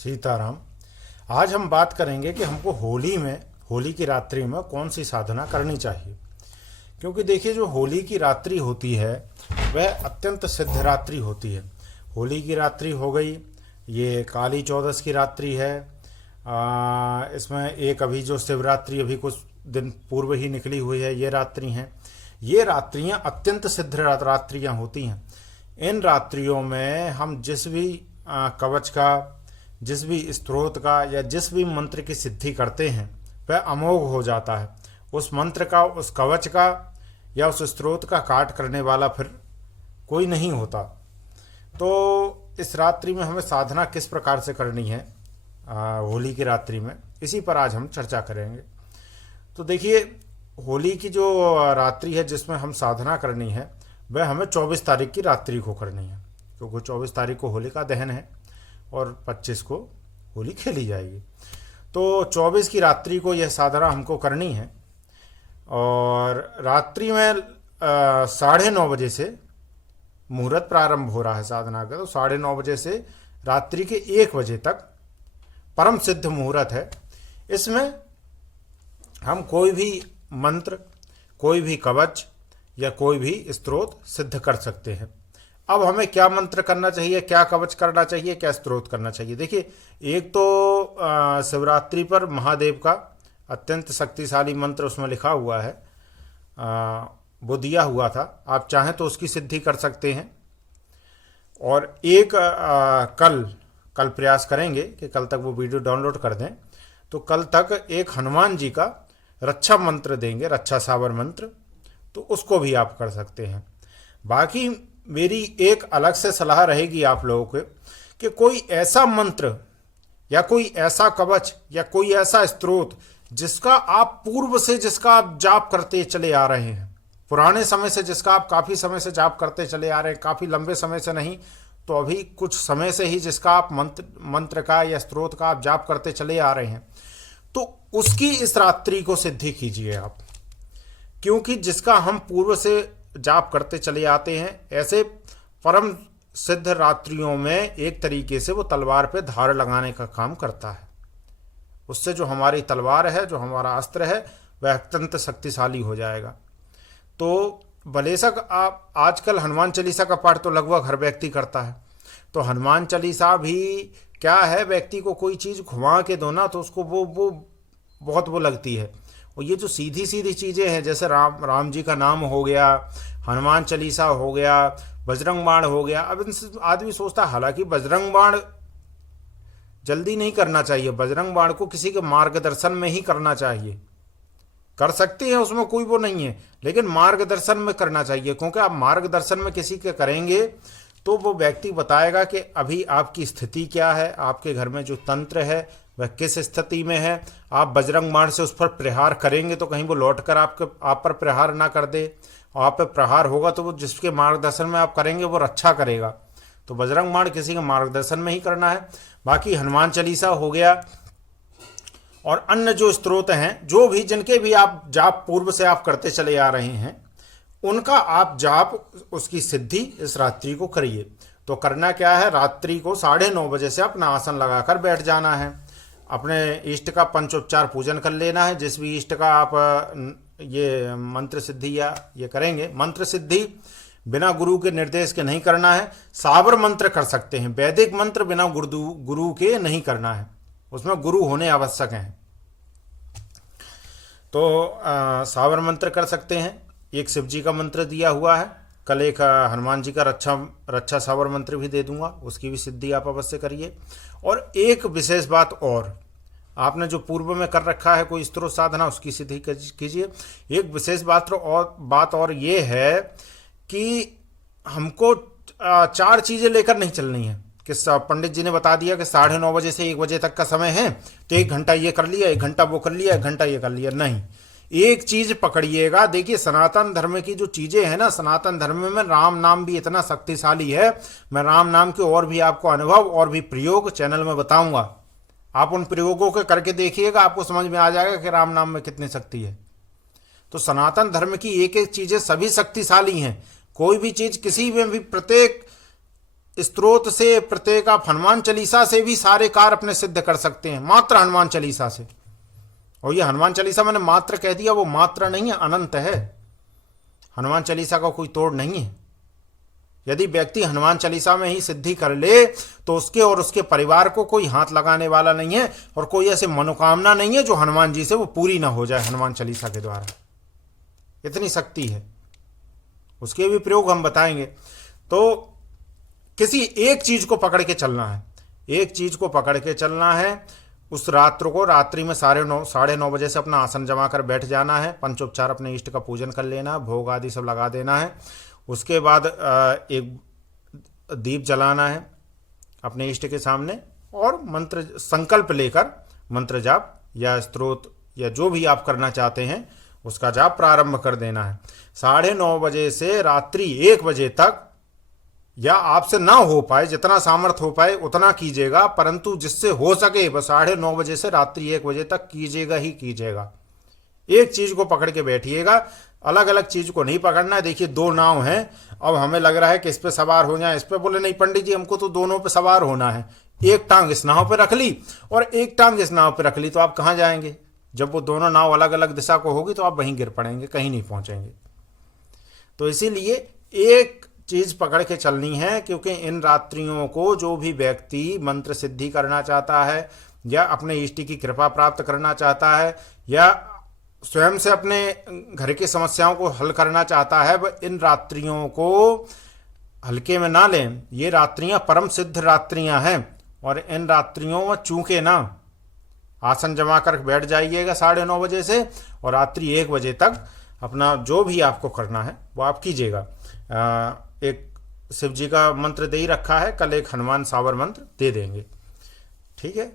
सीताराम। आज हम बात करेंगे कि हमको होली की रात्रि में कौन सी साधना करनी चाहिए। क्योंकि देखिए, जो होली की रात्रि होती है वह अत्यंत सिद्ध रात्रि होती है। होली की रात्रि हो गई, ये काली चौदस की रात्रि है। इसमें एक अभी जो शिवरात्रि अभी कुछ दिन पूर्व ही निकली हुई है, ये रात्रि हैं। ये रात्रियां अत्यंत सिद्ध रात्रियां होती हैं। इन रात्रियों में हम जिस भी कवच का, जिस भी स्त्रोत का या जिस भी मंत्र की सिद्धि करते हैं वह अमोघ हो जाता है। उस मंत्र का, उस कवच का या उस स्त्रोत का काट करने वाला फिर कोई नहीं होता। तो इस रात्रि में हमें साधना किस प्रकार से करनी है होली की रात्रि में, इसी पर आज हम चर्चा करेंगे। तो देखिए, होली की जो रात्रि है जिसमें हम साधना करनी है वह हमें 24 तारीख की रात्रि को करनी है, क्योंकि 24 तारीख को होली का दहन है और 25 को होली खेली जाएगी। तो 24 की रात्रि को यह साधना हमको करनी है। और रात्रि में 9:30 बजे से मुहूर्त प्रारंभ हो रहा है साधना का। तो 9:30 बजे से रात्रि के 1 बजे तक परम सिद्ध मुहूर्त है। इसमें हम कोई भी मंत्र, कोई भी कवच या कोई भी स्त्रोत सिद्ध कर सकते हैं। अब हमें क्या मंत्र करना चाहिए, क्या कवच करना चाहिए, क्या स्तोत्र करना चाहिए। देखिए, एक तो शिवरात्रि पर महादेव का अत्यंत शक्तिशाली मंत्र उसमें लिखा हुआ है, वो दिया हुआ था। आप चाहें तो उसकी सिद्धि कर सकते हैं। और एक कल प्रयास करेंगे कि कल तक वो वीडियो डाउनलोड कर दें। तो कल तक एक हनुमान जी का रक्षा मंत्र देंगे, रक्षा सावर मंत्र, तो उसको भी आप कर सकते हैं। बाकी मेरी एक अलग से सलाह रहेगी आप लोगों को कि कोई ऐसा मंत्र या कोई ऐसा कवच या कोई ऐसा स्तोत्र जिसका आप पूर्व से, जिसका आप जाप करते चले आ रहे हैं, पुराने समय से, जिसका आप काफ़ी समय से जाप करते चले आ रहे हैं, काफ़ी लंबे समय से नहीं तो अभी कुछ समय से ही जिसका आप मंत्र का या स्तोत्र का आप जाप करते चले आ रहे हैं, तो उसकी इस रात्रि को सिद्धि कीजिए आप। क्योंकि जिसका हम पूर्व से जाप करते चले आते हैं, ऐसे परम सिद्ध रात्रियों में एक तरीके से वो तलवार पे धार लगाने का काम करता है। उससे जो हमारी तलवार है, जो हमारा अस्त्र है, वह अत्यंत शक्तिशाली हो जाएगा। तो भलेशक आप आजकल हनुमान चालीसा का पाठ तो लगभग हर व्यक्ति करता है। तो हनुमान चालीसा भी क्या है, व्यक्ति को कोई चीज़ घुमा के दो ना तो उसको वो बहुत वो लगती है। और ये जो सीधी सीधी चीज़ें हैं, जैसे राम जी का नाम हो गया, हनुमान चालीसा हो गया, बजरंग बाण हो गया। अब इनसे आदमी सोचता है, हालांकि बजरंग बाण जल्दी नहीं करना चाहिए, बजरंग बाण को किसी के मार्गदर्शन में ही करना चाहिए। कर सकते हैं, उसमें कोई वो नहीं है, लेकिन मार्गदर्शन में करना चाहिए। क्योंकि आप मार्गदर्शन में किसी के करेंगे तो वो व्यक्ति बताएगा कि अभी आपकी स्थिति क्या है, आपके घर में जो तंत्र है वह किस स्थिति में है। आप बजरंग बाण से उस पर प्रहार करेंगे तो कहीं वो लौट कर आप पर प्रहार ना कर दे। आप पर प्रहार होगा तो वो जिसके मार्गदर्शन में आप करेंगे वो रक्षा करेगा। तो बजरंग बाण किसी के मार्गदर्शन में ही करना है। बाकी हनुमान चालीसा हो गया और अन्य जो स्त्रोत हैं, जो भी जिनके भी आप जाप पूर्व से आप करते चले आ रहे हैं, उनका आप जाप, उसकी सिद्धि इस रात्रि को करिए। तो करना क्या है, रात्रि को 9:30 बजे से अपना आसन लगाकर बैठ जाना है। अपने इष्ट का पंचोपचार पूजन कर लेना है। जिस भी इष्ट का आप ये मंत्र सिद्धि या ये करेंगे, मंत्र सिद्धि बिना गुरु के निर्देश के नहीं करना है। सावर मंत्र कर सकते हैं, वैदिक मंत्र बिना गुरु के नहीं करना है, उसमें गुरु होने आवश्यक हैं। तो सावर मंत्र कर सकते हैं। एक शिव जी का मंत्र दिया हुआ है, कल एक हनुमान जी का रक्षा सावर मंत्र भी दे दूंगा, उसकी भी सिद्धि आप अवश्य करिए। और एक विशेष बात और, आपने जो पूर्व में कर रखा है कोई स्त्रोत साधना, उसकी सिद्धि कीजिए। एक विशेष बात और ये है कि हमको 4 चीज़ें लेकर नहीं चलनी है कि पंडित जी ने बता दिया कि 9:30 बजे से 1 बजे तक का समय है तो 1 घंटा ये कर लिया, 1 घंटा वो कर लिया, 1 घंटा ये कर लिया। नहीं, एक चीज पकड़िएगा। देखिए, सनातन धर्म की जो चीजें हैं ना, सनातन धर्म में राम नाम भी इतना शक्तिशाली है। मैं राम नाम के और भी आपको अनुभव और भी प्रयोग चैनल में बताऊंगा। आप उन प्रयोगों के करके देखिएगा, आपको समझ में आ जाएगा कि राम नाम में कितनी शक्ति है। तो सनातन धर्म की एक एक चीजें सभी शक्तिशाली हैं। कोई भी चीज किसी में भी, प्रत्येक स्त्रोत से, प्रत्येक आप हनुमान चालीसा से भी सारे कार्य अपने सिद्ध कर सकते हैं, मात्र हनुमान चालीसा से। और ये हनुमान चालीसा मैंने मात्र कह दिया, वो मात्र नहीं है, अनंत है। हनुमान चालीसा का कोई तोड़ नहीं है। यदि व्यक्ति हनुमान चालीसा में ही सिद्धि कर ले तो उसके और उसके परिवार को कोई हाथ लगाने वाला नहीं है, और कोई ऐसी मनोकामना नहीं है जो हनुमान जी से वो पूरी ना हो जाए हनुमान चालीसा के द्वारा। इतनी शक्ति है। उसके भी प्रयोग हम बताएंगे। तो किसी एक चीज को पकड़ के चलना है, एक चीज को पकड़ के चलना है। उस रात्र को, रात्रि में 9:30 बजे से अपना आसन जमा कर बैठ जाना है। पंचोपचार अपने इष्ट का पूजन कर लेना, भोग आदि सब लगा देना है। उसके बाद एक दीप जलाना है अपने इष्ट के सामने, और मंत्र संकल्प लेकर मंत्र जाप या स्तोत्र या जो भी आप करना चाहते हैं उसका जाप प्रारंभ कर देना है। 9:30 बजे से रात्रि 1 बजे तक, या आपसे ना हो पाए, जितना सामर्थ्य हो पाए उतना कीजिएगा, परंतु जिससे हो सके बस 9:30 बजे से रात्रि 1 बजे तक कीजिएगा ही कीजिएगा। एक चीज को पकड़ के बैठिएगा, अलग अलग चीज को नहीं पकड़ना है। देखिए 2 नाव हैं, अब हमें लग रहा है कि इस पे सवार हो जाए, इस पे, बोले नहीं पंडित जी हमको तो दोनों पे सवार होना है। एक टांग इस नाव पे रख ली और एक टांग इस नाव पे रख ली, तो आप कहाँ जाएंगे? जब वो दोनों नाव अलग अलग दिशा को होगी तो आप वहीं गिर पड़ेंगे, कहीं नहीं पहुंचेंगे। तो इसीलिए एक चीज पकड़ के चलनी है, क्योंकि इन रात्रियों को जो भी व्यक्ति मंत्र सिद्धि करना चाहता है, या अपने इष्ट की कृपा प्राप्त करना चाहता है, या स्वयं से अपने घर की समस्याओं को हल करना चाहता है, वह इन रात्रियों को हल्के में ना लें। ये रात्रियां परम सिद्ध रात्रियां हैं, और इन रात्रियों में चूके ना। आसन जमा कर बैठ जाइएगा 9:30 बजे से, और रात्रि 1 बजे तक अपना जो भी आपको करना है वो आप कीजिएगा। एक शिव जी का मंत्र दे ही रखा है, कल एक हनुमान सावर मंत्र दे देंगे। ठीक है।